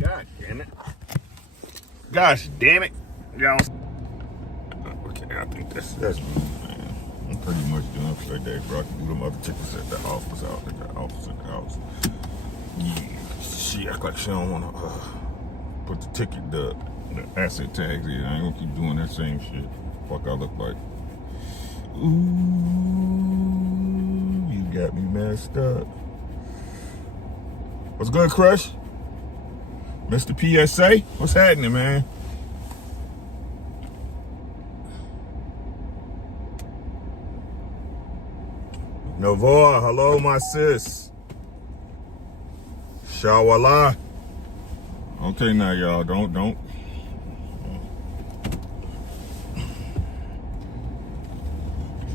God damn it. Gosh damn it. Y'all. Okay, I think that's me, man. I'm pretty much done for the day, bro. I can do them other tickets at the office out at the office in the house. Yeah, she act like she don't wanna put the ticket, the asset tags in. I ain't gonna keep doing that same shit. Fuck I look like. Ooh, you got me messed up. What's good, Crush? Mr. PSA? What's happening, man? Novoa, hello, my sis. Shawala. Okay, now, y'all, don't.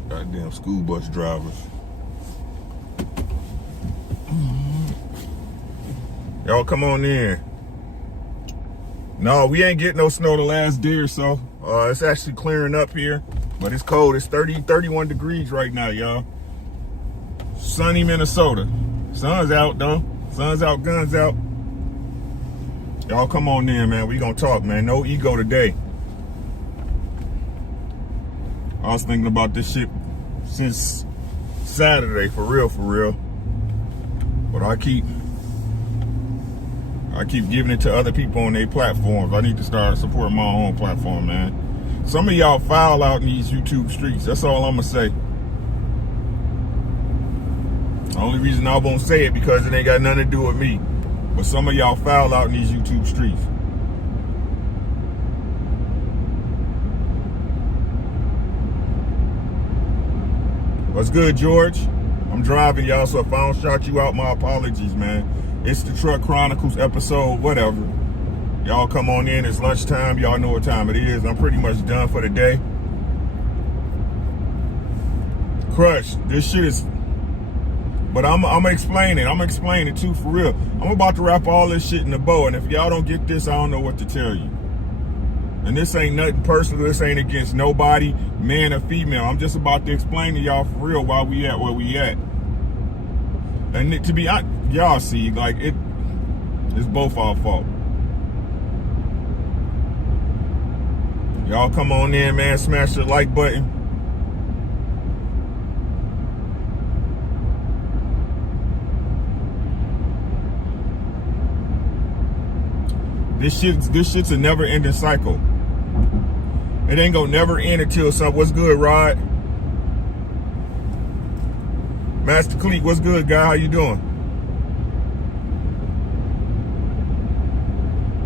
Goddamn school bus drivers. Y'all come on in. No, we ain't getting no snow the last day or so. It's actually clearing up here, but it's cold. It's 31 degrees right now, y'all. Sunny Minnesota. Sun's out, though. Sun's out, guns out. Y'all come on in, man. We gonna talk, man. No ego today. I was thinking about this shit since Saturday, for real. But I keep giving it to other people on their platforms. I need to start supporting my own platform, man. Some of y'all foul out in these YouTube streets. That's all I'm gonna say. The only reason I won't say it because it ain't got nothing to do with me. But some of y'all foul out in these YouTube streets. What's good, George? I'm driving, y'all, so if I don't shout you out, my apologies, man. It's the Truck Chronicles episode, whatever. Y'all come on in. It's lunchtime. Y'all know what time it is. I'm pretty much done for the day. Crush, this shit is... But I'm going to explain it. I'm going to explain it, too, for real. I'm about to wrap all this shit in a bow, and if y'all don't get this, I don't know what to tell you. And this ain't nothing personal. This ain't against nobody, man or female. I'm just about to explain to y'all for real why we at where we at. And to be honest, y'all see, like, it's both our fault. Y'all come on in, man. Smash the like button. This shit's a never-ending cycle. It ain't gonna never end until something. What's good, Rod? Master Cleat, what's good, guy? How you doing?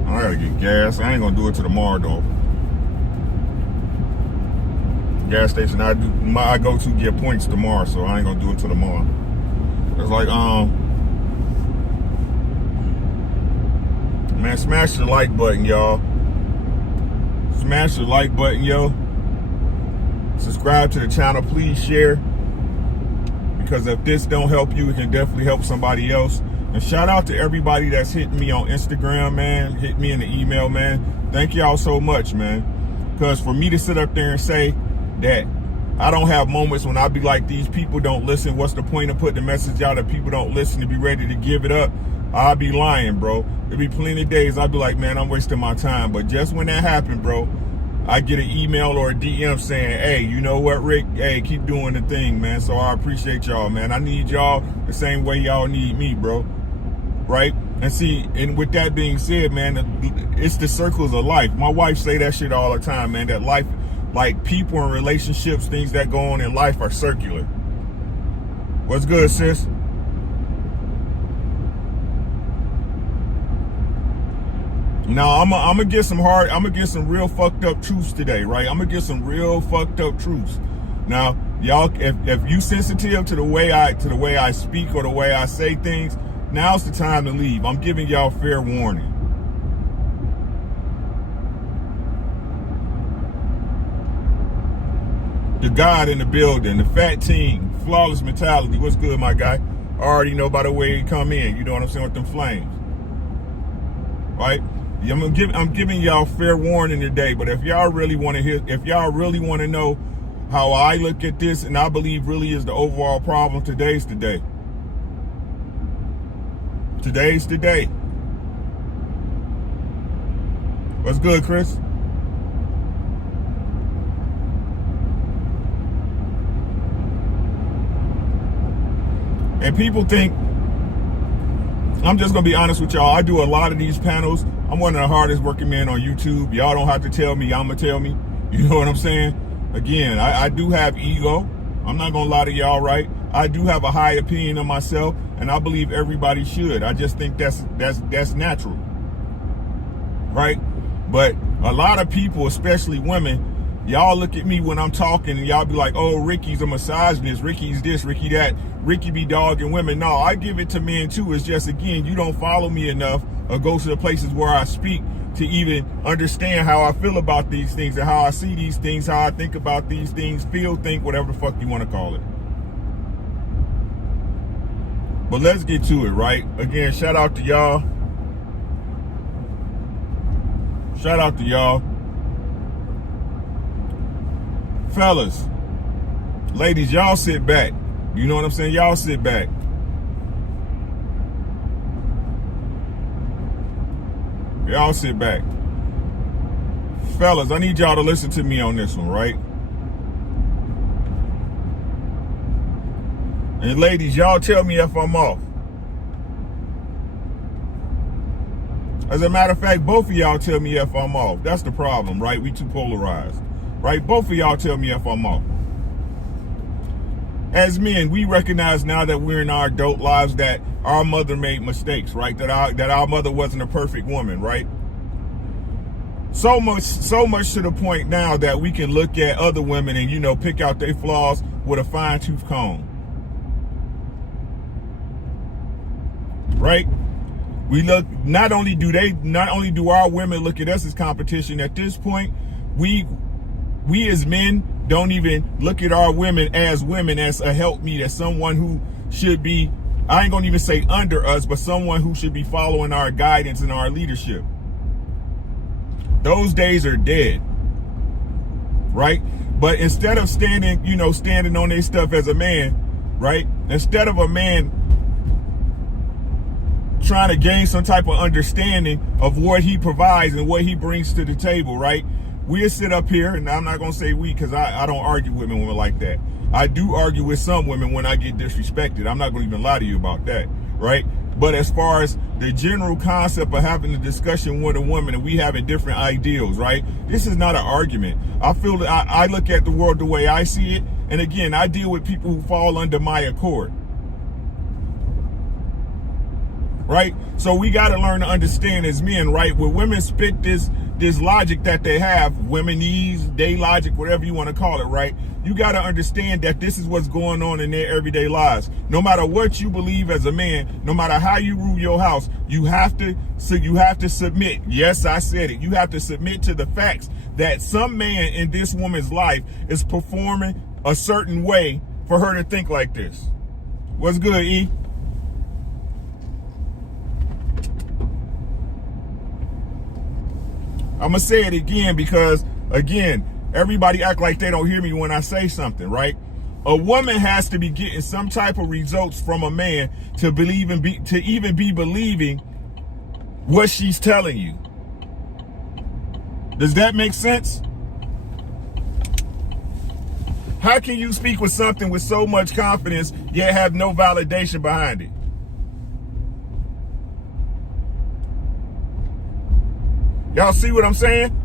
I gotta get gas. I ain't gonna do it till tomorrow, though. Gas station I go to get points tomorrow, so I ain't gonna do it till tomorrow. It's like, man, smash the like button, y'all. Smash the like button, yo. Subscribe to the channel. Please share. Because if this don't help you, it can definitely help somebody else. And shout out to everybody that's hitting me on Instagram, man. Hit me in the email, man. Thank y'all so much, man. Because for me to sit up there and say that I don't have moments when I be like, these people don't listen. What's the point of putting the message out if people don't listen to be ready to give it up? I'll be lying, bro. There'll be plenty of days I'll be like, man, I'm wasting my time. But just when that happened, bro, I get an email or a DM saying, hey, you know what, Rick? Hey, keep doing the thing, man. So I appreciate y'all, man. I need y'all the same way y'all need me, bro. Right? And see, and with that being said, man, it's the circles of life. My wife say that shit all the time, man, that life, like people and relationships, things that go on in life are circular. What's good, sis? Now I'm gonna get some real fucked up truths today, right? I'm gonna get some real fucked up truths. Now, y'all, if you sensitive to the way I speak or the way I say things, now's the time to leave. I'm giving y'all fair warning. The God in the building, the fat team, flawless mentality. What's good, my guy? I already know by the way he come in. You know what I'm saying, with them flames, right? I'm giving y'all fair warning today, but if y'all really want to hear, if y'all really want to know how I look at this, and I believe really is the overall problem. Today's the day. Today's the day. What's good, Chris? And people think, I'm just going to be honest with y'all, I do a lot of these panels. I'm one of the hardest working men on YouTube. Y'all don't have to tell me, I'm going to tell me. You know what I'm saying? Again, I do have ego. I'm not going to lie to y'all, right? I do have a high opinion of myself, and I believe everybody should. I just think that's natural, right? But a lot of people, especially women, y'all look at me when I'm talking and y'all be like, oh, Ricky's a misogynist, Ricky's this, Ricky that, Ricky be dogging women. No, I give it to men too. It's just, again, you don't follow me enough or go to the places where I speak to even understand how I feel about these things and how I see these things, how I think about these things, feel, think, whatever the fuck you want to call it. But let's get to it, right? Again, shout out to y'all. Shout out to y'all. Fellas, ladies, y'all sit back. You know what I'm saying? Y'all sit back. Y'all sit back. Fellas, I need y'all to listen to me on this one, right? And ladies, y'all tell me if I'm off. As a matter of fact, both of y'all tell me if I'm off. That's the problem, right? We too polarized, right? Both of y'all tell me if I'm off. As men, we recognize now that we're in our adult lives that our mother made mistakes, right? That our mother wasn't a perfect woman, right? So much to the point now that we can look at other women and, you know, pick out their flaws with a fine-tooth comb. Right? We look, not only do our women look at us as competition, at this point, we as men don't even look at our women as a helpmeet, as someone who should be, I ain't gonna even say under us, but someone who should be following our guidance and our leadership. Those days are dead, right? But instead of standing on their stuff as a man, right? Instead of a man trying to gain some type of understanding of what he provides and what he brings to the table, right? We'll sit up here, and I'm not going to say we, because I don't argue with women like that. I do argue with some women when I get disrespected. I'm not going to even lie to you about that, right? But as far as the general concept of having a discussion with a woman and we having different ideals, right? This is not an argument. I feel that I look at the world the way I see it. And again, I deal with people who fall under my accord. Right? So we got to learn to understand as men, right? When women spit this logic that they have, womenese, day logic, whatever you want to call it, right? You got to understand that this is what's going on in their everyday lives. No matter what you believe as a man, no matter how you rule your house, you have to submit. Yes, I said it. You have to submit to the facts that some man in this woman's life is performing a certain way for her to think like this. What's good, E? I'm going to say it again because, again, everybody act like they don't hear me when I say something, right? A woman has to be getting some type of results from a man to even be believing what she's telling you. Does that make sense? How can you speak with something with so much confidence yet have no validation behind it? Y'all see what I'm saying?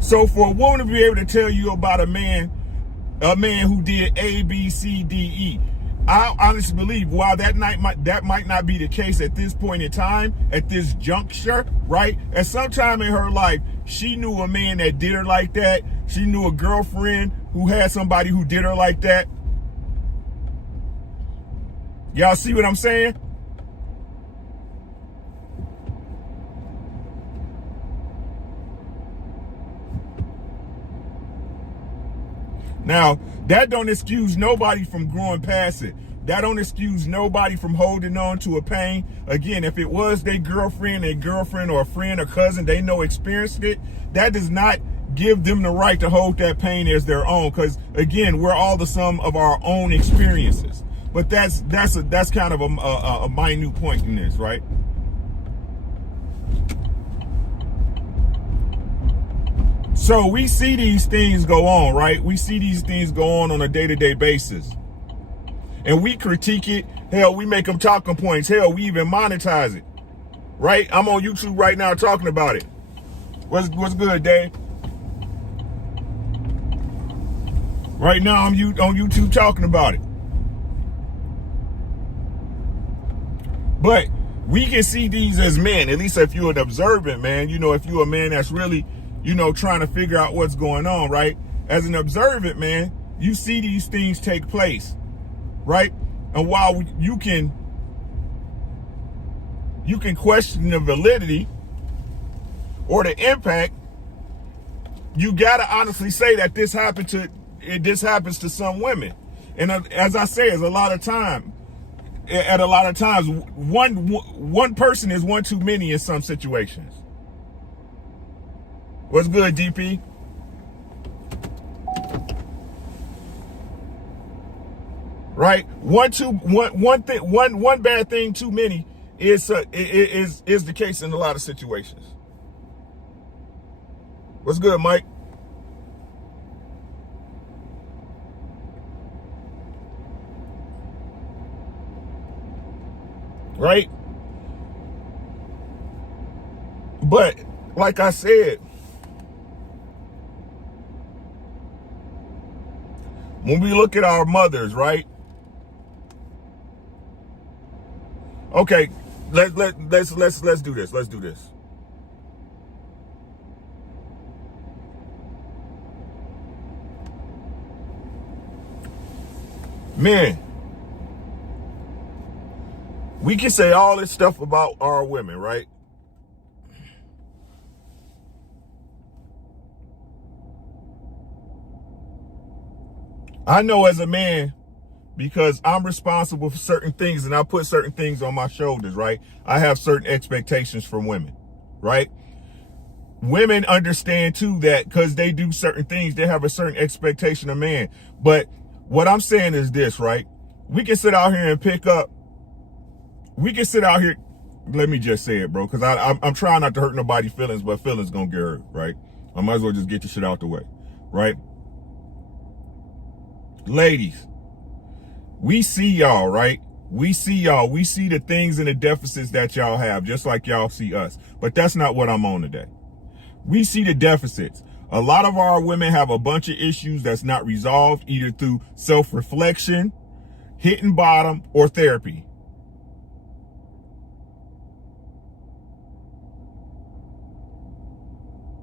So for a woman to be able to tell you about a man who did A, B, C, D, E, I honestly believe while that might not be the case at this point in time, at this juncture, right? At some time in her life, she knew a man that did her like that. She knew a girlfriend who had somebody who did her like that. Y'all see what I'm saying? Now, that don't excuse nobody from growing past it. That don't excuse nobody from holding on to a pain. Again, if it was their girlfriend or a friend or cousin, they know experienced it. That does not give them the right to hold that pain as their own. Because again, we're all the sum of our own experiences. But that's kind of a minute point in this, right? So we see these things go on, right? We see these things go on a day-to-day basis. And we critique it. Hell, we make them talking points. Hell, we even monetize it, right? I'm on YouTube right now talking about it. What's good, Dave? Right now, I'm on YouTube talking about it. But we can see these as men, at least if you're an observant man, you know, if you're a man that's really, you know, trying to figure out what's going on, right? As an observant man, you see these things take place, right? And while you can question the validity or the impact, you gotta honestly say that this happens to some women. And as I say, at a lot of times, one person is one too many in some situations. What's good, DP? Right? One bad thing too many is the case in a lot of situations. What's good, Mike? Right? But like I said, when we look at our mothers, right? Okay, let's do this. Let's do this. Men, we can say all this stuff about our women, right? I know as a man, because I'm responsible for certain things and I put certain things on my shoulders, right? I have certain expectations from women, right? Women understand too that because they do certain things, they have a certain expectation of man. But what I'm saying is this, right? We can sit out here and let me just say it, bro, because I'm trying not to hurt nobody's feelings, but feelings gonna get hurt, right? I might as well just get the shit out the way, right? Ladies, we see y'all, right? We see y'all. We see the things and the deficits that y'all have, just like y'all see us. But that's not what I'm on today. We see the deficits. A lot of our women have a bunch of issues that's not resolved, either through self-reflection, hitting bottom, or therapy.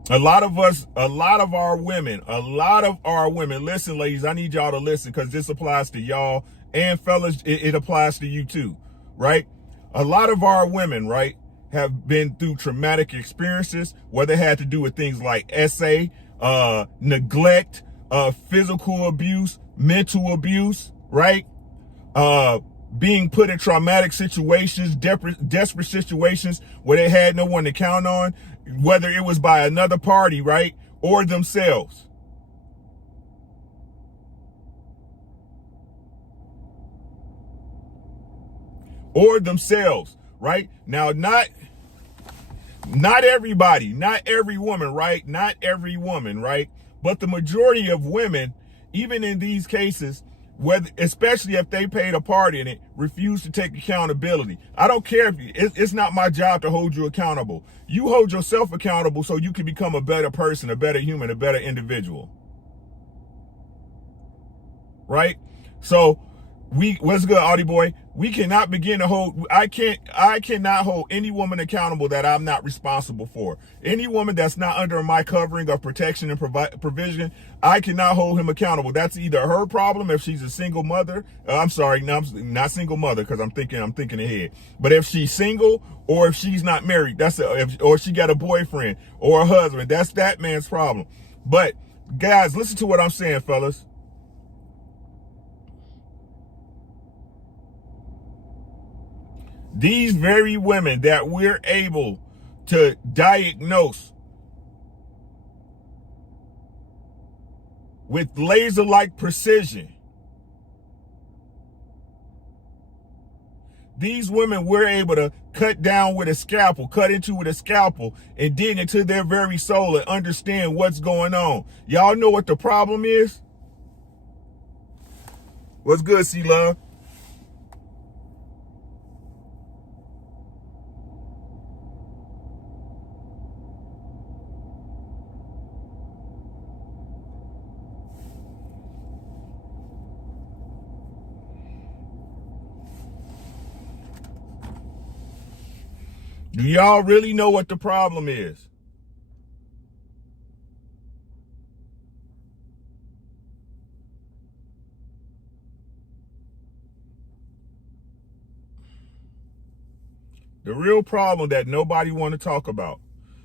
A lot of our women, listen, ladies, I need y'all to listen because this applies to y'all, and fellas, it applies to you too, right? A lot of our women, right, have been through traumatic experiences, whether it had to do with things like SA, neglect, physical abuse, mental abuse, right? Being put in traumatic situations, desperate situations where they had no one to count on, whether it was by another party, right, or themselves. Right? Now, not everybody, not every woman, right? Not every woman, right? But the majority of women, even in these cases, especially if they paid a part in it, refuse to take accountability. I don't care if it's not my job to hold you accountable. You hold yourself accountable so you can become a better person, a better human, a better individual. Right? So what's good, Audie boy? We cannot begin to hold, I cannot hold any woman accountable that I'm not responsible for. Any woman that's not under my covering of protection and provision, I cannot hold him accountable. That's either her problem if she's a single mother. I'm sorry, not single mother, because I'm thinking ahead. But if she's single or if she's not married, or she got a boyfriend or a husband, that's that man's problem. But guys, listen to what I'm saying, fellas. These very women that we're able to diagnose with laser-like precision. These women were able to cut down with a scalpel, cut into with a scalpel, and dig into their very soul and understand what's going on. Y'all know what the problem is? What's good, C-Love? Do y'all really know what the problem is? The real problem that nobody want to talk about,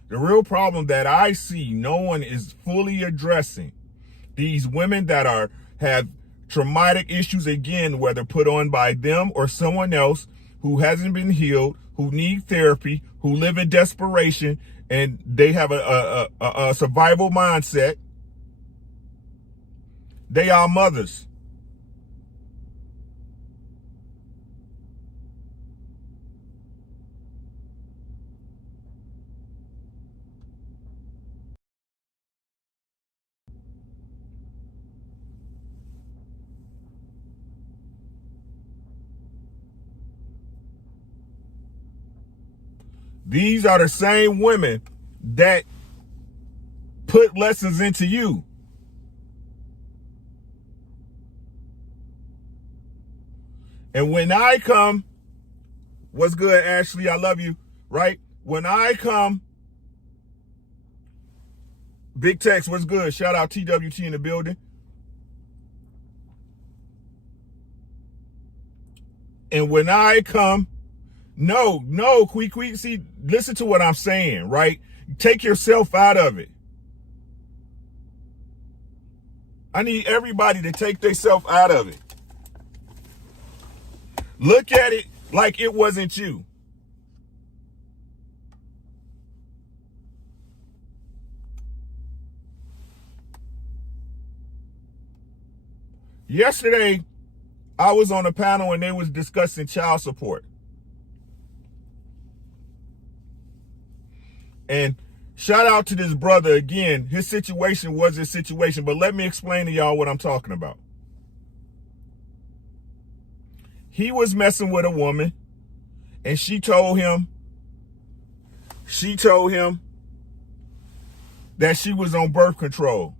the real problem that I see no one is fully addressing, these women that have traumatic issues, again, whether put on by them or someone else who hasn't been healed, who need therapy, who live in desperation, and they have a survival mindset. They are mothers. These are the same women that put lessons into you. And when I come, what's good, Ashley? I love you, right? When I come, Big Tex, what's good? Shout out TWT in the building. And when I come, no, Queek, see, listen to what I'm saying, right? Take yourself out of it. I need everybody to take themselves out of it. Look at it like it wasn't you. Yesterday, I was on a panel and they was discussing child support. And shout out to this brother again. His situation was his situation, but let me explain to y'all what I'm talking about. He was messing with a woman, and she told him that she was on birth control.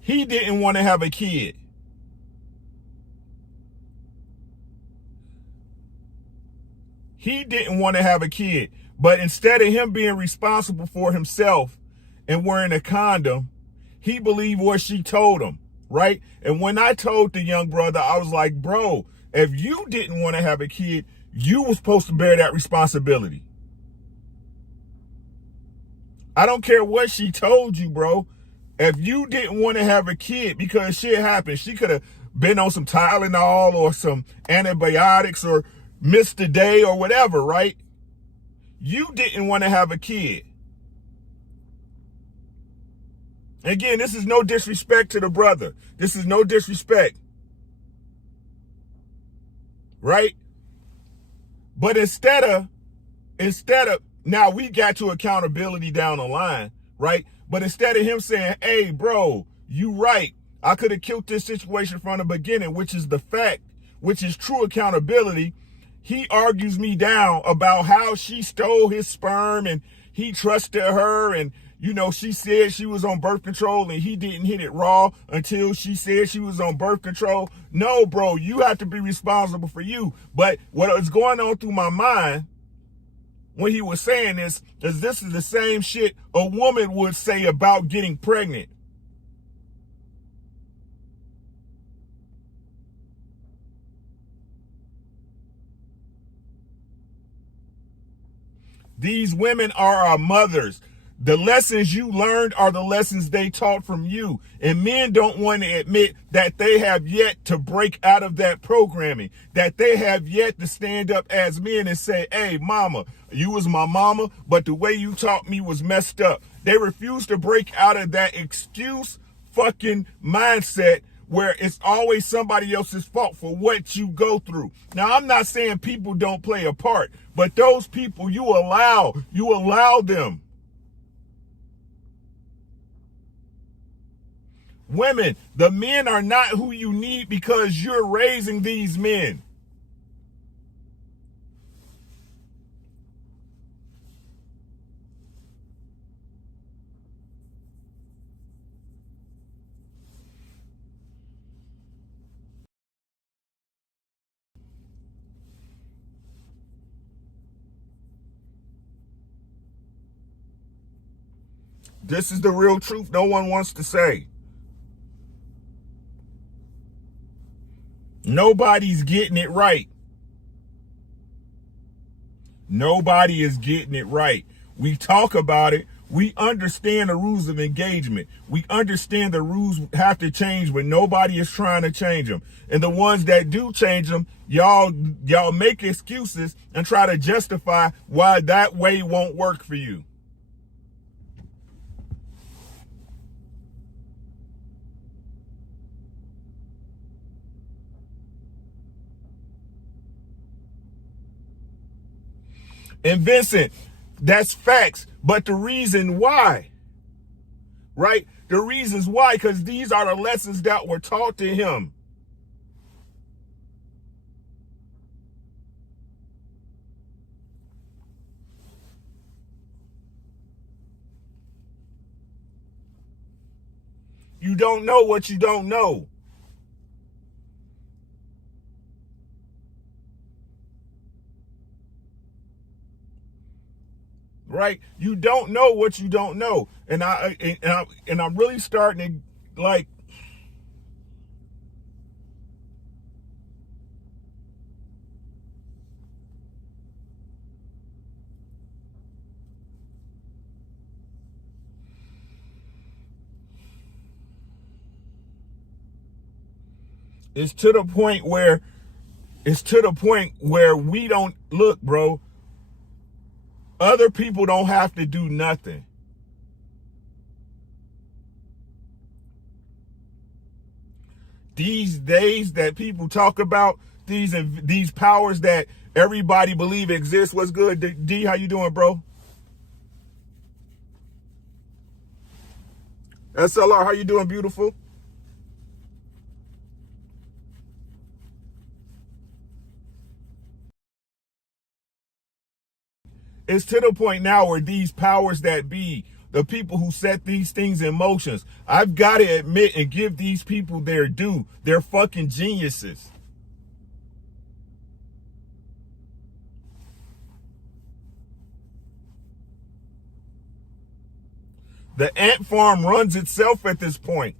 He didn't want to have a kid. He didn't want to have a kid. But instead of him being responsible for himself and wearing a condom, he believed what she told him, right? And when I told the young brother, I was like, bro, if you didn't want to have a kid, you were supposed to bear that responsibility. I don't care what she told you, bro. If you didn't want to have a kid because shit happened, she could have been on some Tylenol or some antibiotics or missed a day or whatever, right? You didn't want to have a kid. Again, this is no disrespect to the brother. This is no disrespect. Right? But instead of, now we got to accountability down the line, right? But instead of him saying, hey, bro, you right. I could have killed this situation from the beginning, which is the fact, which is true accountability. He argues me down about how she stole his sperm and he trusted her and, you know, she said she was on birth control and he didn't hit it raw until she said she was on birth control. No, bro, you have to be responsible for you. But what was going on through my mind when he was saying this is the same shit a woman would say about getting pregnant. These women are our mothers. The lessons you learned are the lessons they taught from you. And men don't want to admit that they have yet to break out of that programming, that they have yet to stand up as men and say, hey, mama, you was my mama, but the way you taught me was messed up. They refuse to break out of that excuse fucking mindset where it's always somebody else's fault for what you go through. Now, I'm not saying people don't play a part, but those people you allow them. Women, the men are not who you need because you're raising these men. This is the real truth no one wants to say. Nobody's getting it right. Nobody is getting it right. We talk about it. We understand the rules of engagement. We understand the rules have to change, but nobody is trying to change them. And the ones that do change them, y'all make excuses and try to justify why that way won't work for you. And Vincent, that's facts. But the reason why, right? The reasons why, because these are the lessons that were taught to him. You don't know what you don't know. Right? You don't know what you don't know. And I'm really starting to like it's to the point where we don't look, bro. Other people don't have to do nothing. These days that people talk about, these powers that everybody believe exist. What's good, D? How you doing, bro? SLR, how you doing, beautiful? It's to the point now where these powers that be, the people who set these things in motions, I've got to admit and give these people their due. They're fucking geniuses. The ant farm runs itself at this point.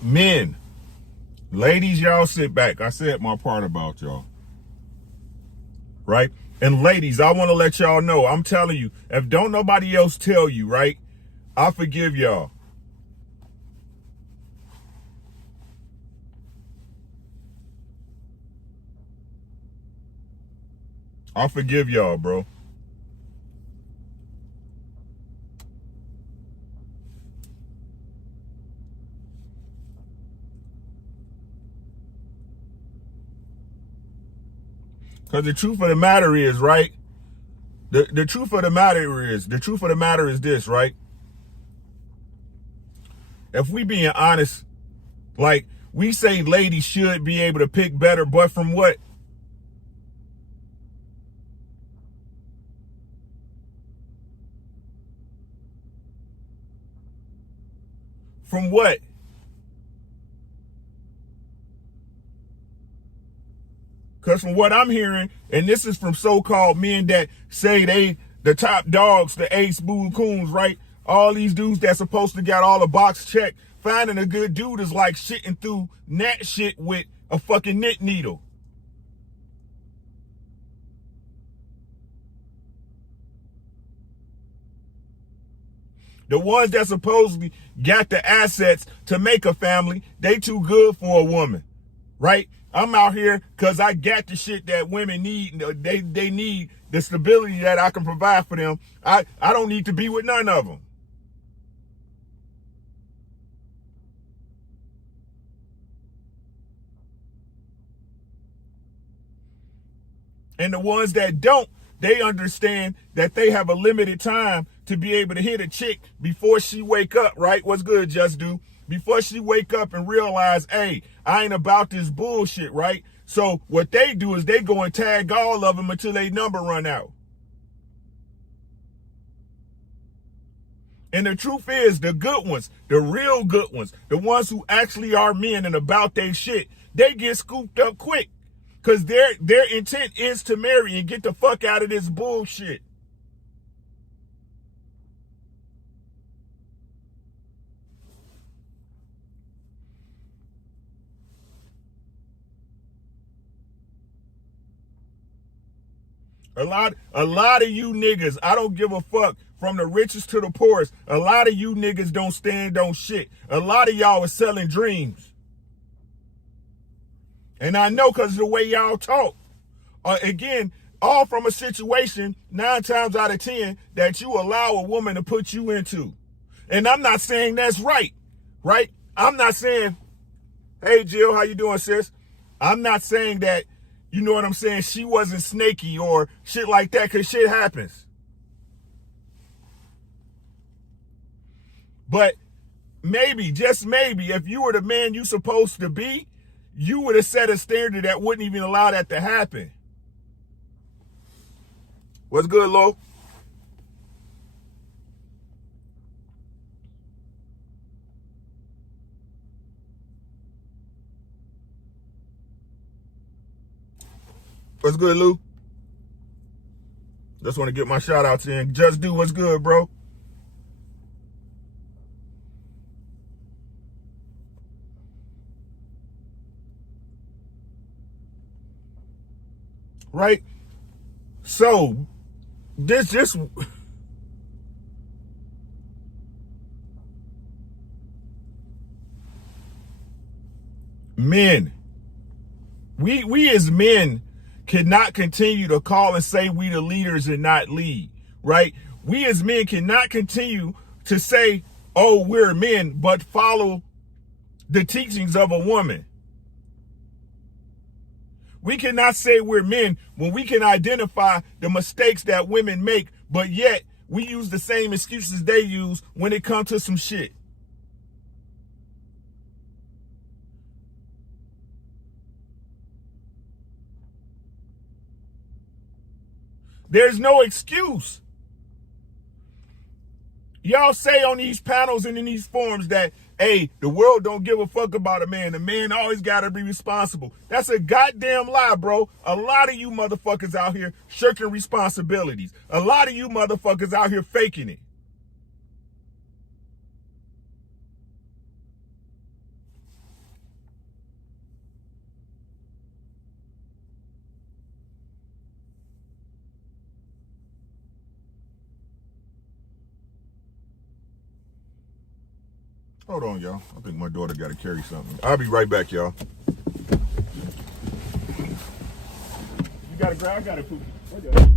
Men, ladies, y'all sit back. I said my part about y'all. Right? And ladies, I want to let y'all know, I'm telling you, if don't nobody else tell you, right, I forgive y'all. I forgive y'all, bro. Because the truth of the matter is, right? The truth of the matter is this, right? If we being honest, like we say ladies should be able to pick better, but from what? From what? Because from what I'm hearing, and this is from so-called men that say they the top dogs, the ace boo coons, right? All these dudes that's supposed to got all the box checked, finding a good dude is like shitting through gnat shit with a fucking knit needle. The ones that supposedly got the assets to make a family, they too good for a woman, right? I'm out here because I got the shit that women need. They need the stability that I can provide for them. I don't need to be with none of them. And the ones that don't, they understand that they have a limited time to be able to hit a chick before she wake up, right? What's good, Just Do? Before she wake up and realize, hey, I ain't about this bullshit, right? So what they do is they go and tag all of them until they number run out. And the truth is, the good ones, the real good ones, the ones who actually are men and about their shit, they get scooped up quick. Because their intent is to marry and get the fuck out of this bullshit. A lot of you niggas, I don't give a fuck, from the richest to the poorest, a lot of you niggas don't stand on shit. A lot of y'all are selling dreams. And I know because of the way y'all talk. Again, all from a situation 9 times out of 10 that you allow a woman to put you into. And I'm not saying that's right? I'm not saying, hey Jill, how you doing, sis? I'm not saying that, you know what I'm saying, she wasn't snaky or shit like that, because shit happens. But maybe, just maybe, if you were the man you supposed to be, you would have set a standard that wouldn't even allow that to happen. What's good, Lo? What's good, Lou? Just want to get my shout outs in. Just Do what's good, bro. Right? So, this just... Men. We as men cannot continue to call and say we the leaders and not lead, right? We as men cannot continue to say, oh, we're men, but follow the teachings of a woman. We cannot say we're men when we can identify the mistakes that women make, but yet we use the same excuses they use when it comes to some shit. There's no excuse. Y'all say on these panels and in these forums that, hey, the world don't give a fuck about a man. The man always got to be responsible. That's a goddamn lie, bro. A lot of you motherfuckers out here shirking responsibilities. A lot of you motherfuckers out here faking it. Hold on, y'all. I think my daughter got to carry something. I'll be right back, y'all. You got to grab? I got it, Pookie.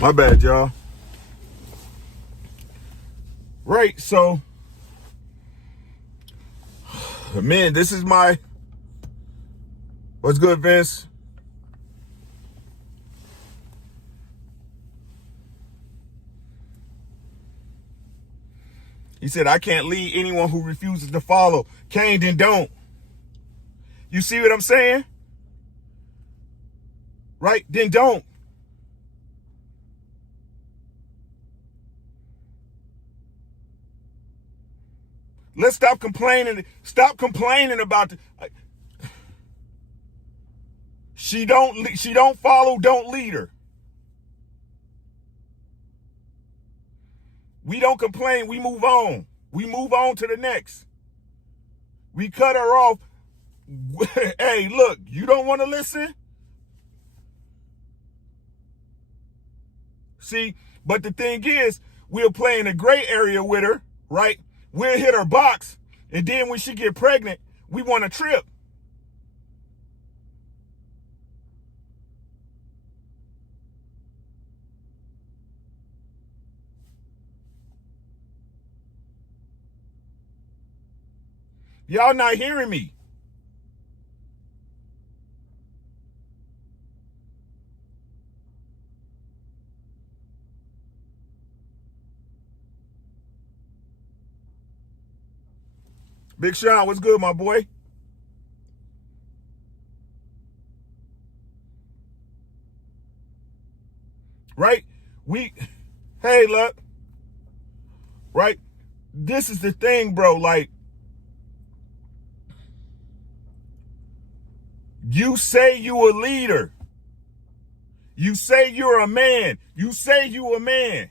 My bad, y'all. Right, so, man, this is my, what's good, Vince? He said, I can't lead anyone who refuses to follow. Kane, then don't. You see what I'm saying? Right? Then don't. Let's stop complaining. Stop complaining about she don't follow, don't lead her. We don't complain, we move on. We move on to the next. We cut her off. Hey, look, you don't want to listen? See, but the thing is, we'll play in a gray area with her, right? We'll hit her box, and then when she get pregnant, we want a trip. Y'all not hearing me. Big Sean, what's good, my boy? Right? Hey, look. Right? This is the thing, bro. Like, you say you a leader. You say you're a man. You say you a man.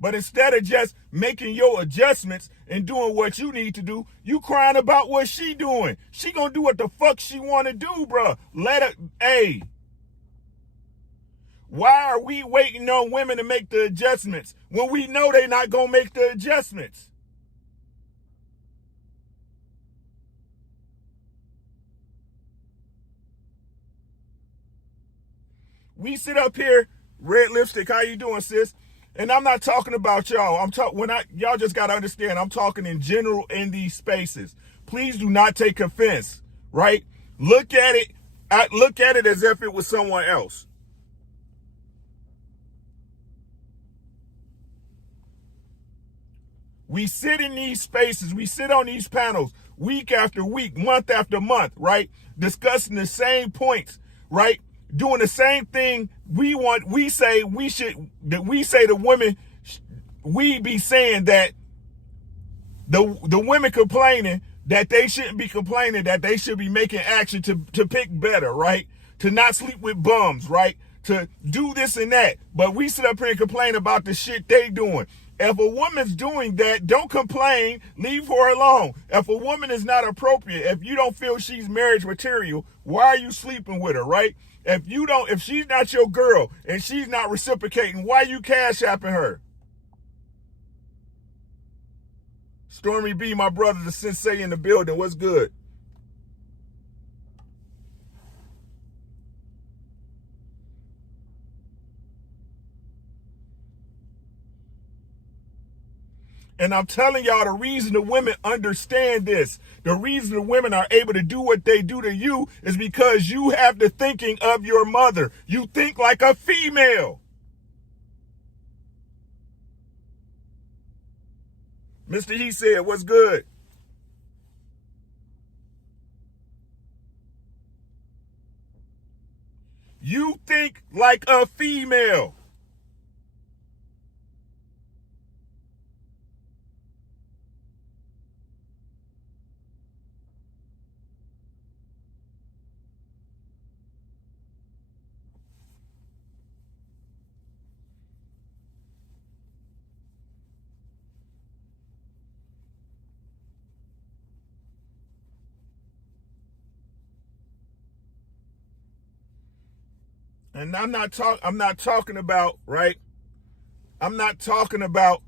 But instead of just making your adjustments and doing what you need to do, you crying about what she doing. She gonna do what the fuck she wanna do, bro. Let her, hey. Why are we waiting on women to make the adjustments when we know they not gonna make the adjustments? We sit up here, red lipstick, how you doing, sis? And I'm not talking about y'all. Y'all just gotta understand, I'm talking in general in these spaces. Please do not take offense, right? Look at it as if it was someone else. We sit in these spaces, we sit on these panels week after week, month after month, right? Discussing the same points, right? Doing the same thing we say the women, we be saying that the women complaining that they shouldn't be complaining, that they should be making action to pick better, right? To not sleep with bums, right? To do this and that. But we sit up here and complain about the shit they doing. If a woman's doing that, don't complain, leave her alone. If a woman is not appropriate, if you don't feel she's marriage material, why are you sleeping with her, right? If she's not your girl and she's not reciprocating, why you cash apping her? Stormy B, my brother, the sensei in the building, what's good? And I'm telling y'all, the reason the women understand this, the reason the women are able to do what they do to you is because you have the thinking of your mother. You think like a female. Mr. He said, what's good? You think like a female. And I'm not talking about, right? I'm not talking about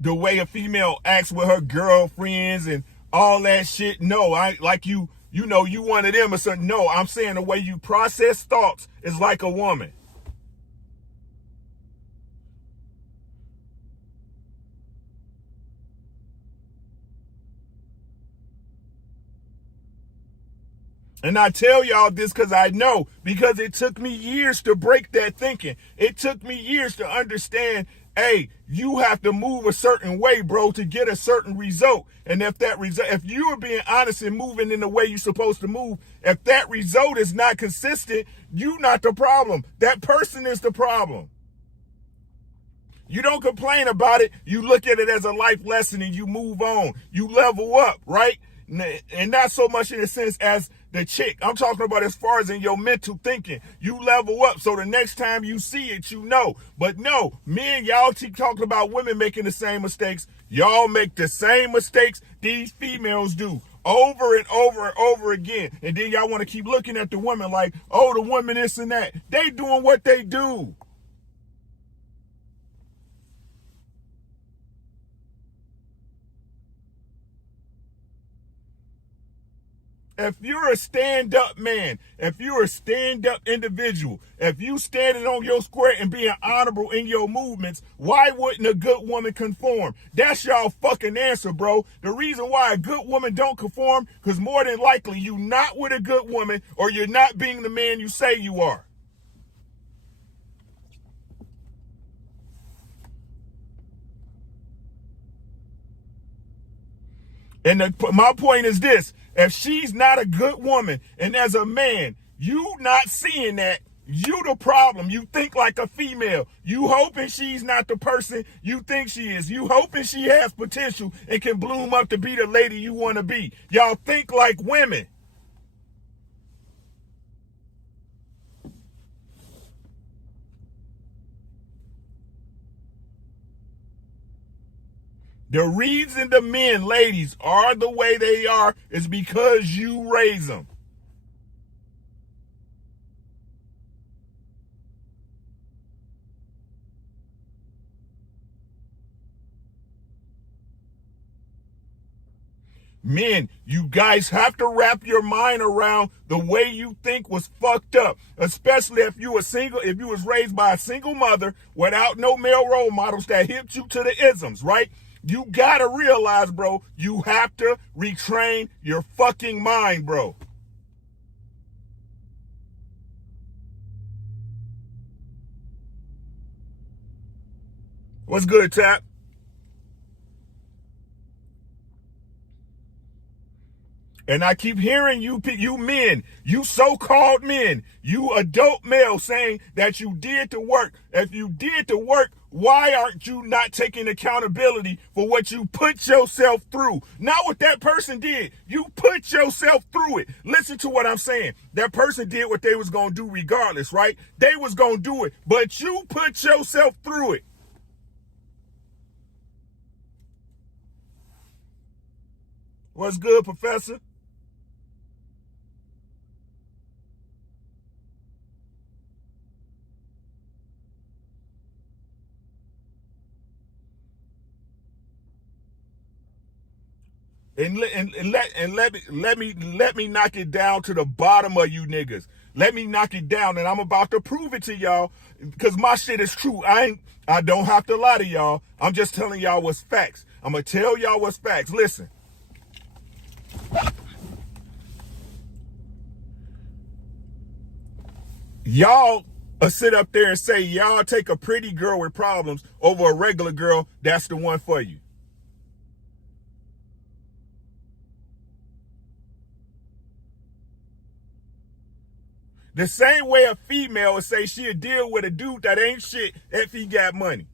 the way a female acts with her girlfriends and all that shit. No, I like you you know, you one of them or something. No, I'm saying the way you process thoughts is like a woman. And I tell y'all this because I know, because it took me years to break that thinking. It took me years to understand, hey, you have to move a certain way, bro, to get a certain result. And if that result, if you are being honest and moving in the way you're supposed to move, if that result is not consistent, you not the problem. That person is the problem. You don't complain about it. You look at it as a life lesson and you move on. You level up, right? And not so much in a sense as the chick. I'm talking about as far as in your mental thinking. You level up so the next time you see it, you know. But no, men, y'all keep talking about women making the same mistakes. Y'all make the same mistakes these females do over and over and over again. And then y'all want to keep looking at the women like, oh, the women this and that. They doing what they do. If you're a stand-up man, if you're a stand-up individual, if you standing on your square and being honorable in your movements, why wouldn't a good woman conform? That's y'all fucking answer, bro. The reason why a good woman don't conform, because more than likely you not with a good woman or you're not being the man you say you are. And my point is this. If she's not a good woman, and as a man, you not seeing that, you the problem. You think like a female. You hoping she's not the person you think she is. You hoping she has potential and can bloom up to be the lady you want to be. Y'all think like women. The reason the men, ladies, are the way they are is because you raise them. Men, you guys have to wrap your mind around the way you think was fucked up, especially if you were single, if you was raised by a single mother without no male role models that hit you to the isms, right? You gotta realize, bro, you have to retrain your fucking mind, bro. What's good, Tap? And I keep hearing you men, you so-called men, you adult males saying that you did the work. If you did the work, why aren't you not taking accountability for what you put yourself through? Not what that person did. You put yourself through it. Listen to what I'm saying. That person did what they was going to do regardless, right? They was going to do it, but you put yourself through it. What's good, Professor? Let me knock it down to the bottom of you niggas. Let me knock it down, and I'm about to prove it to y'all because my shit is true. I don't have to lie to y'all. I'm just telling y'all what's facts. I'm gonna tell y'all what's facts. Listen. Y'all sit up there and say y'all take a pretty girl with problems over a regular girl, that's the one for you. The same way a female would say she'll deal with a dude that ain't shit if he got money.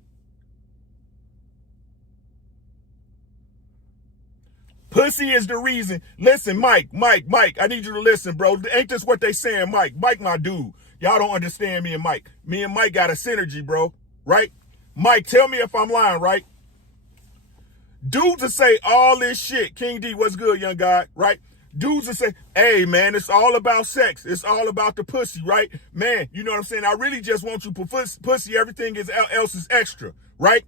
Pussy is the reason. Listen, Mike, I need you to listen, bro. Ain't this what they saying, Mike? Mike, my dude. Y'all don't understand me and Mike. Me and Mike got a synergy, bro. Right? Mike, tell me if I'm lying, right? Dudes will say all this shit. King D, what's good, young guy? Right? Dudes will say, hey, man, it's all about sex. It's all about the pussy, right? Man, you know what I'm saying? I really just want you pussy. Everything else is extra, right?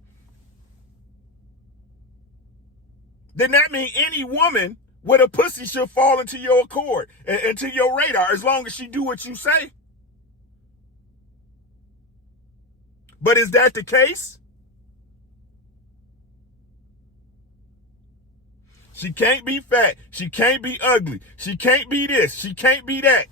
Then that means any woman where the pussy should fall into your accord and into your radar as long as she do what you say. But is that the case? She can't be fat. She can't be ugly. She can't be this. She can't be that.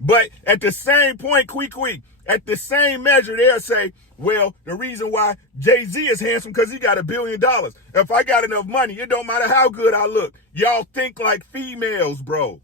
But at the same point, at the same measure, they'll say, well, the reason why Jay-Z is handsome because he got $1 billion. If I got enough money, it don't matter how good I look. Y'all think like females, bro.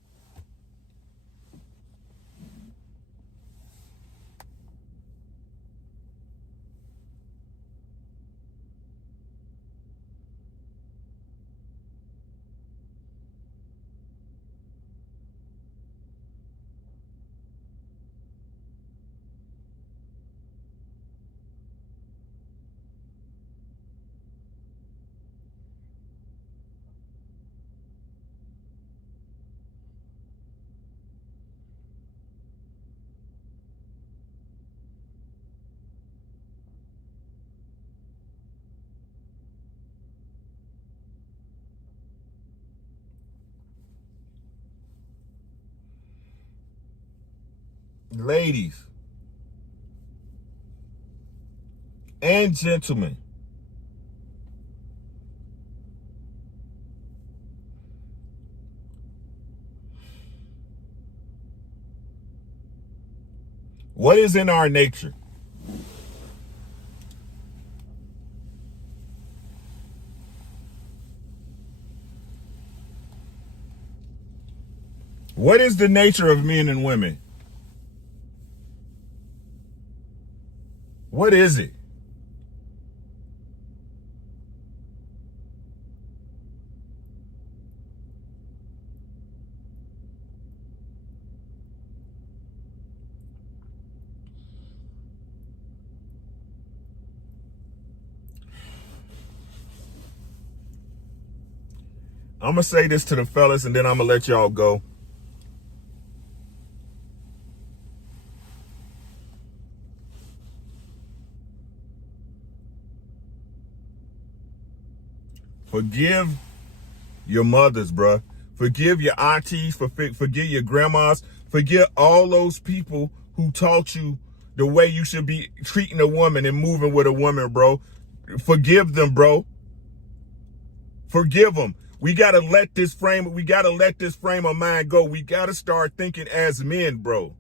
Ladies and gentlemen, what is in our nature? What is the nature of men and women? What is it? I'm going to say this to the fellas and then I'm going to let y'all go. Forgive your mothers, bruh. Forgive your aunties, forgive your grandmas. Forgive all those people who taught you the way you should be treating a woman and moving with a woman, bro. Forgive them, bro. Forgive them. We gotta let this frame of mind go. We gotta start thinking as men, bro.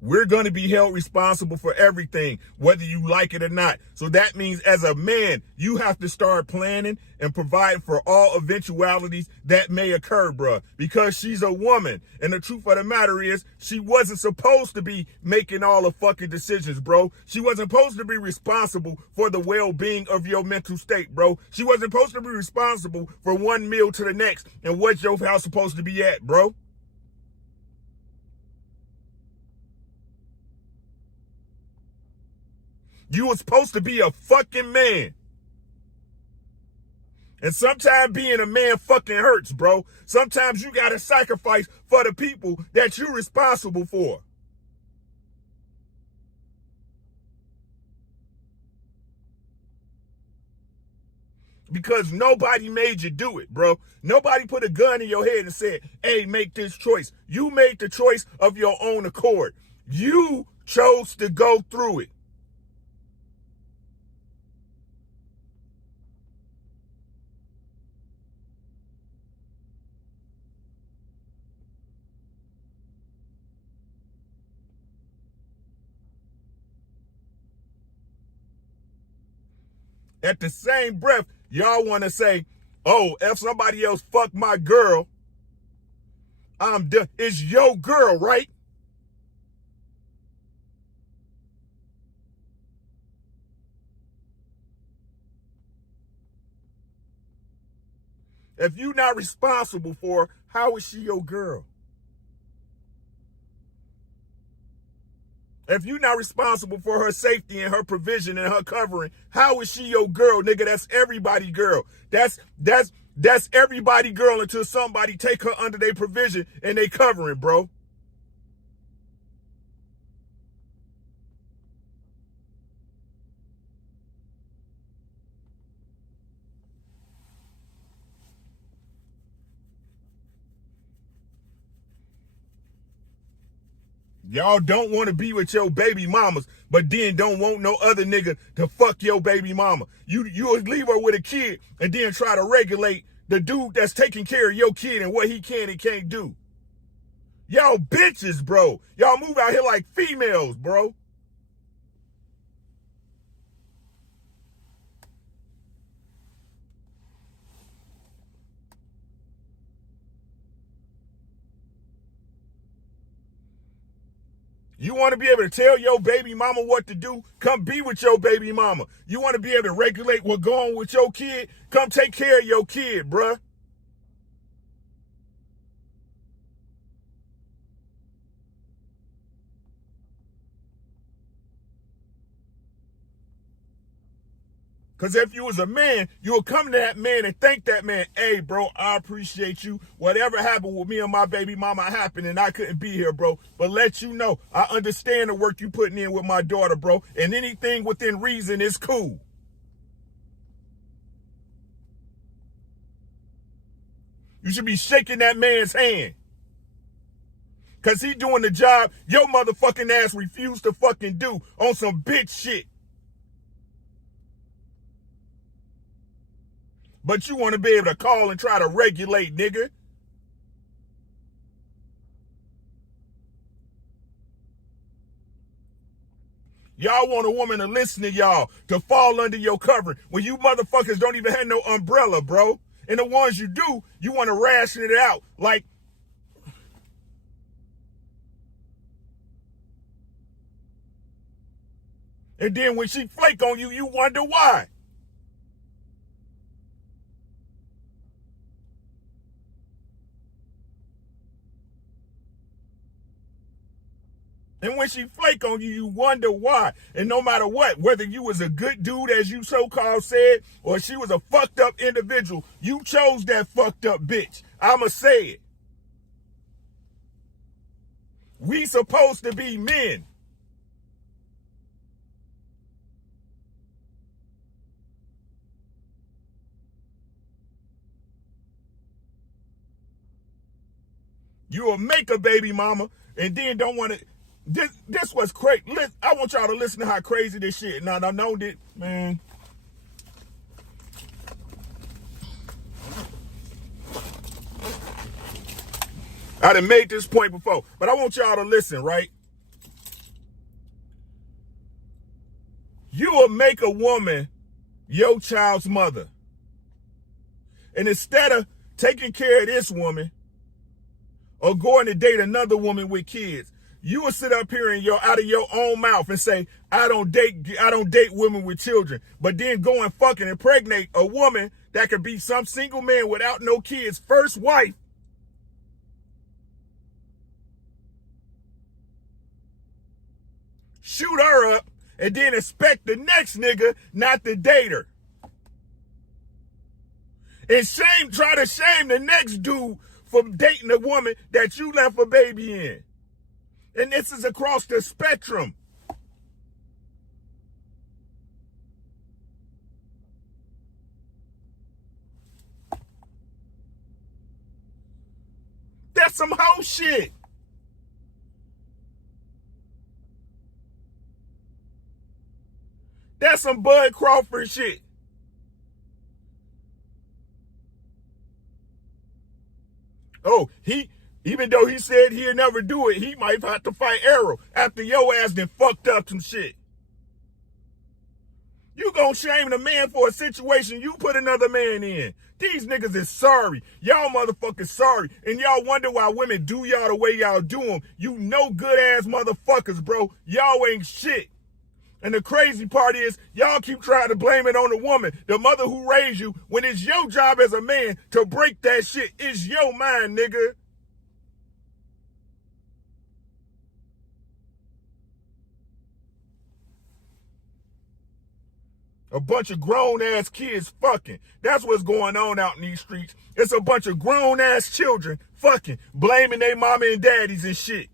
We're going to be held responsible for everything, whether you like it or not. So that means as a man, you have to start planning and provide for all eventualities that may occur, bruh. Because she's a woman. And the truth of the matter is, she wasn't supposed to be making all the fucking decisions, bro. She wasn't supposed to be responsible for the well-being of your mental state, bro. She wasn't supposed to be responsible for one meal to the next and what your house supposed to be at, bro. You were supposed to be a fucking man. And sometimes being a man fucking hurts, bro. Sometimes you gotta sacrifice for the people that you're responsible for. Because nobody made you do it, bro. Nobody put a gun in your head and said, hey, make this choice. You made the choice of your own accord. You chose to go through it. At the same breath, y'all want to say, oh, if somebody else fuck my girl, I'm done. It's your girl, right? If you're not responsible for her, how is she your girl? If you're not responsible for her safety and her provision and her covering, how is she your girl, nigga? That's everybody girl. That's everybody girl until somebody take her under their provision and they covering, bro. Y'all don't want to be with your baby mamas, but then don't want no other nigga to fuck your baby mama. You'll leave her with a kid and then try to regulate the dude that's taking care of your kid and what he can and can't do. Y'all bitches, bro. Y'all move out here like females, bro. You want to be able to tell your baby mama what to do? Come be with your baby mama. You want to be able to regulate what's going on with your kid? Come take care of your kid, bruh. Because if you was a man, you'll come to that man and thank that man, hey, bro, I appreciate you. Whatever happened with me and my baby mama happened and I couldn't be here, bro. But let you know, I understand the work you putting in with my daughter, bro. And anything within reason is cool. You should be shaking that man's hand. Because he doing the job your motherfucking ass refused to fucking do on some bitch shit. But you want to be able to call and try to regulate, nigga. Y'all want a woman to listen to y'all, to fall under your covering, when you motherfuckers don't even have no umbrella, bro. And the ones you do, you want to ration it out. Like, and then when she flake on you, you wonder why. And when she flake on you, you wonder why. And no matter what, whether you was a good dude, as you so-called said, or she was a fucked up individual, you chose that fucked up bitch. I'ma say it. We supposed to be men. You'll make a baby mama and then don't want to. This was crazy. I want y'all to listen to how crazy this shit. Now, know that, man. I done made this point before, but I want y'all to listen, right? You will make a woman your child's mother. And instead of taking care of this woman or going to date another woman with kids, you will sit up here and out of your own mouth and say, I don't date women with children, but then go and fucking impregnate a woman that could be some single man without no kids, first wife. Shoot her up and then expect the next nigga not to date her. And try to shame the next dude for dating a woman that you left a baby in. And this is across the spectrum. That's some hoe shit. That's some Bud Crawford shit. Oh, even though he said he'd never do it, he might have to fight Arrow after your ass done fucked up some shit. You gonna shame the man for a situation you put another man in. These niggas is sorry. Y'all motherfuckers sorry. And y'all wonder why women do y'all the way y'all do them. You no good ass motherfuckers, bro. Y'all ain't shit. And the crazy part is, y'all keep trying to blame it on the woman, the mother who raised you, when it's your job as a man to break that shit. It's your mind, nigga. A bunch of grown-ass kids fucking. That's what's going on out in these streets. It's a bunch of grown-ass children fucking, blaming their mama and daddies and shit.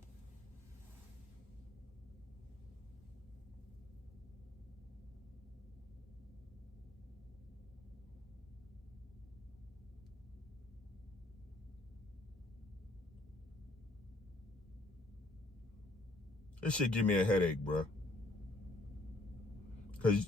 This shit give me a headache, bro. Cause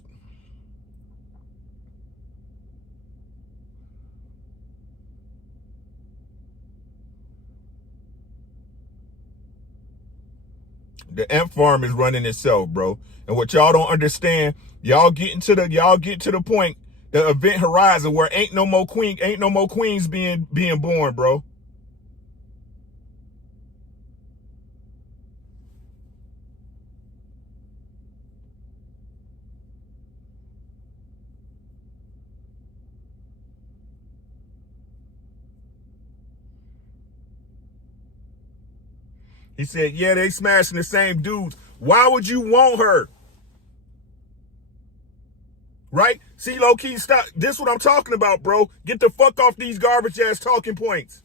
the Ant Farm is running itself, bro. And what y'all don't understand, y'all get to the point, the event horizon where ain't no more queens being born, bro. He said, yeah, they smashing the same dudes. Why would you want her? Right? See, low-key, stop. This is what I'm talking about, bro. Get the fuck off these garbage-ass talking points.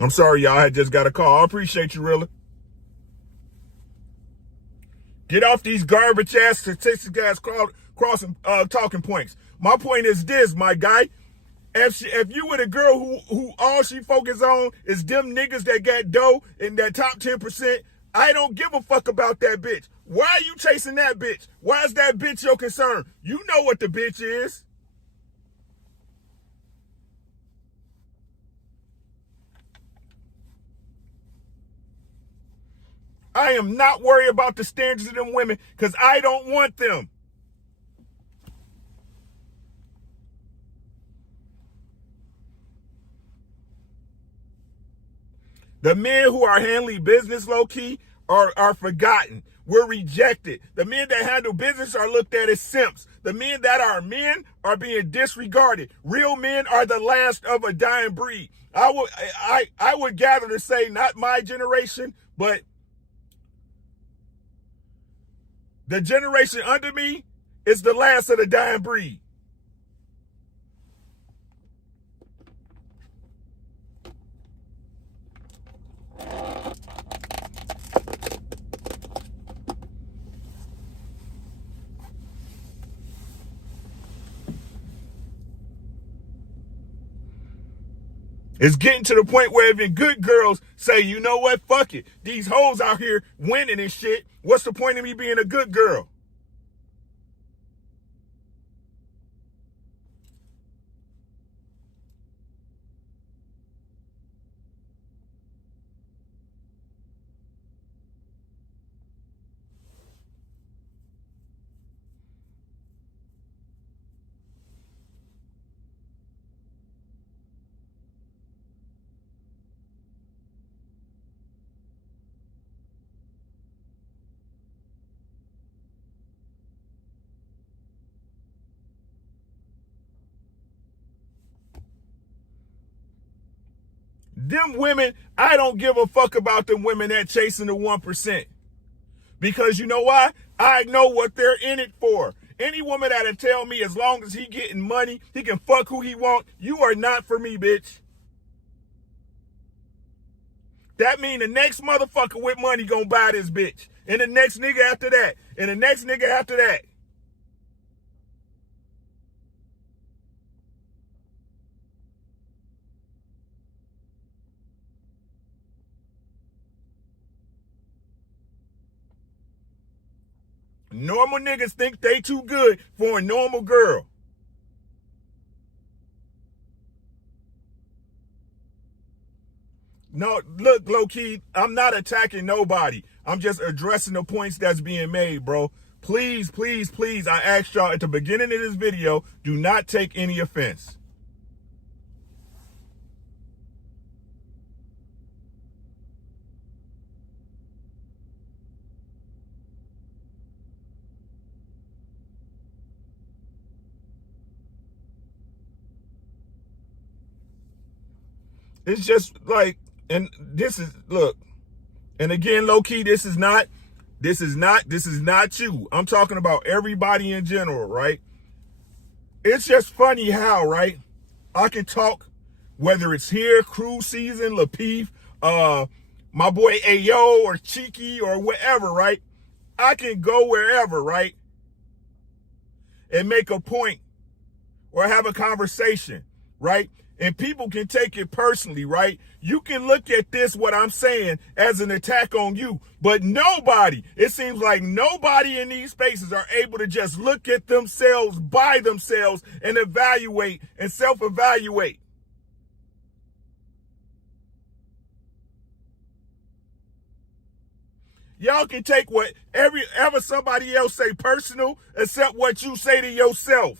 I'm sorry, y'all. I just got a call. I appreciate you, really. Get off these garbage-ass statistics-ass crossing talking points. My point is this, my guy. If you with a girl who all she focus on is them niggas that got dough in that top 10%, I don't give a fuck about that bitch. Why are you chasing that bitch? Why is that bitch your concern? You know what the bitch is. I am not worried about the standards of them women because I don't want them. The men who are handling business low-key are forgotten. We're rejected. The men that handle business are looked at as simps. The men that are men are being disregarded. Real men are the last of a dying breed. I would gather to say not my generation, but the generation under me is the last of the dying breed. It's getting to the point where even good girls say, you know what, fuck it. These hoes out here winning and shit. What's the point of me being a good girl? Them women, I don't give a fuck about them women that chasing the 1%. Because you know why? I know what they're in it for. Any woman that'll tell me as long as he getting money, he can fuck who he want, you are not for me, bitch. That mean the next motherfucker with money gonna buy this bitch. And the next nigga after that. And the next nigga after that. Normal niggas think they too good for a normal girl. No, look, low-key, I'm not attacking nobody. I'm just addressing the points that's being made, bro. Please, please, please, I asked y'all at the beginning of this video, do not take any offense. It's just like, and this is, look, and again, low-key, this is not you. I'm talking about everybody in general, right? It's just funny how, right? I can talk, whether it's here, cruise season, Lapeef, my boy Ayo or Cheeky or whatever, right? I can go wherever, right? And make a point or have a conversation, right? And people can take it personally, right? You can look at this, what I'm saying, as an attack on you. But nobody, it seems like nobody in these spaces are able to just look at themselves by themselves and evaluate and self-evaluate. Y'all can take whatever somebody else say personal, except what you say to yourself.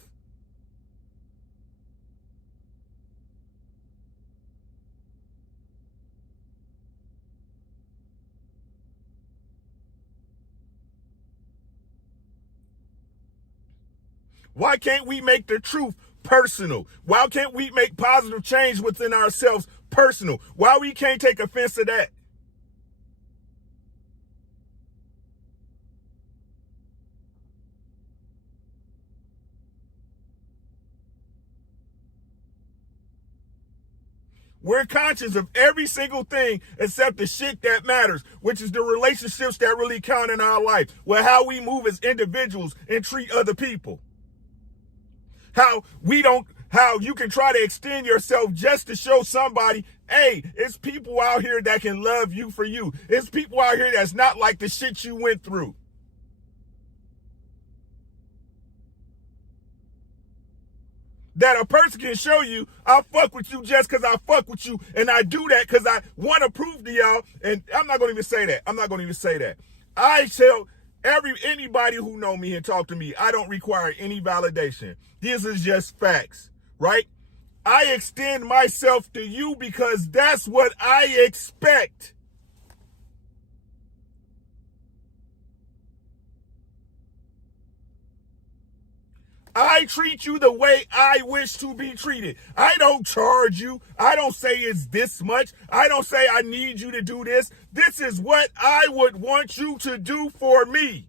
Why can't we make the truth personal? Why can't we make positive change within ourselves personal? Why we can't take offense to that? We're conscious of every single thing except the shit that matters, which is the relationships that really count in our life. Well, how we move as individuals and treat other people. How you can try to extend yourself just to show somebody, hey, it's people out here that can love you for you. It's people out here that's not like the shit you went through. That a person can show you, I fuck with you just because I fuck with you, and I do that because I want to prove to y'all, and I'm not going to even say that. I tell anybody who know me and talk to me, I don't require any validation. This is just facts, right? I extend myself to you because that's what I expect. I treat you the way I wish to be treated. I don't charge you. I don't say it's this much. I don't say I need you to do this. This is what I would want you to do for me.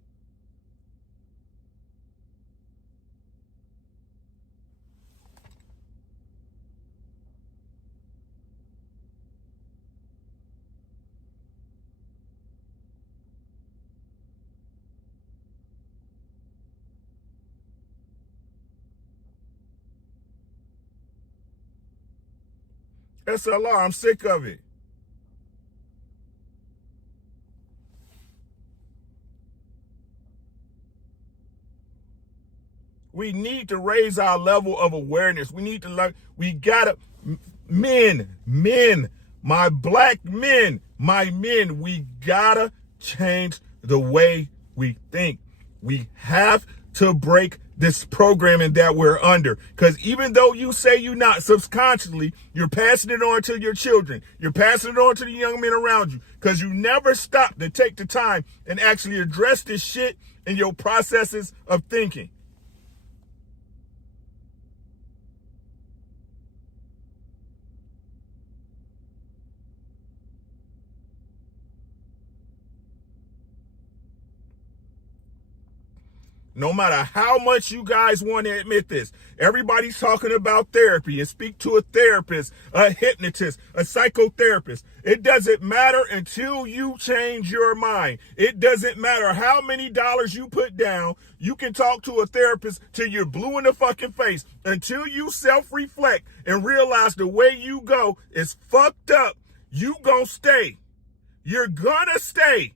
SLR, I'm sick of it. We need to raise our level of awareness. We need to learn. We gotta, men, my black men, we gotta change the way we think. We have to break this programming that we're under. Because even though you say you're not, subconsciously, you're passing it on to your children. You're passing it on to the young men around you. Because you never stop to take the time and actually address this shit in your processes of thinking. No matter how much you guys want to admit this, everybody's talking about therapy and speak to a therapist, a hypnotist, a psychotherapist. It doesn't matter until you change your mind. It doesn't matter how many dollars you put down. You can talk to a therapist till you're blue in the fucking face. Until you self-reflect and realize the way you go is fucked up, you gonna stay. You're gonna stay.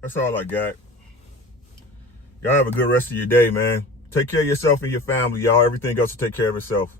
That's all I got. Y'all have a good rest of your day, man. Take care of yourself and your family, y'all. Everything else will take care of itself.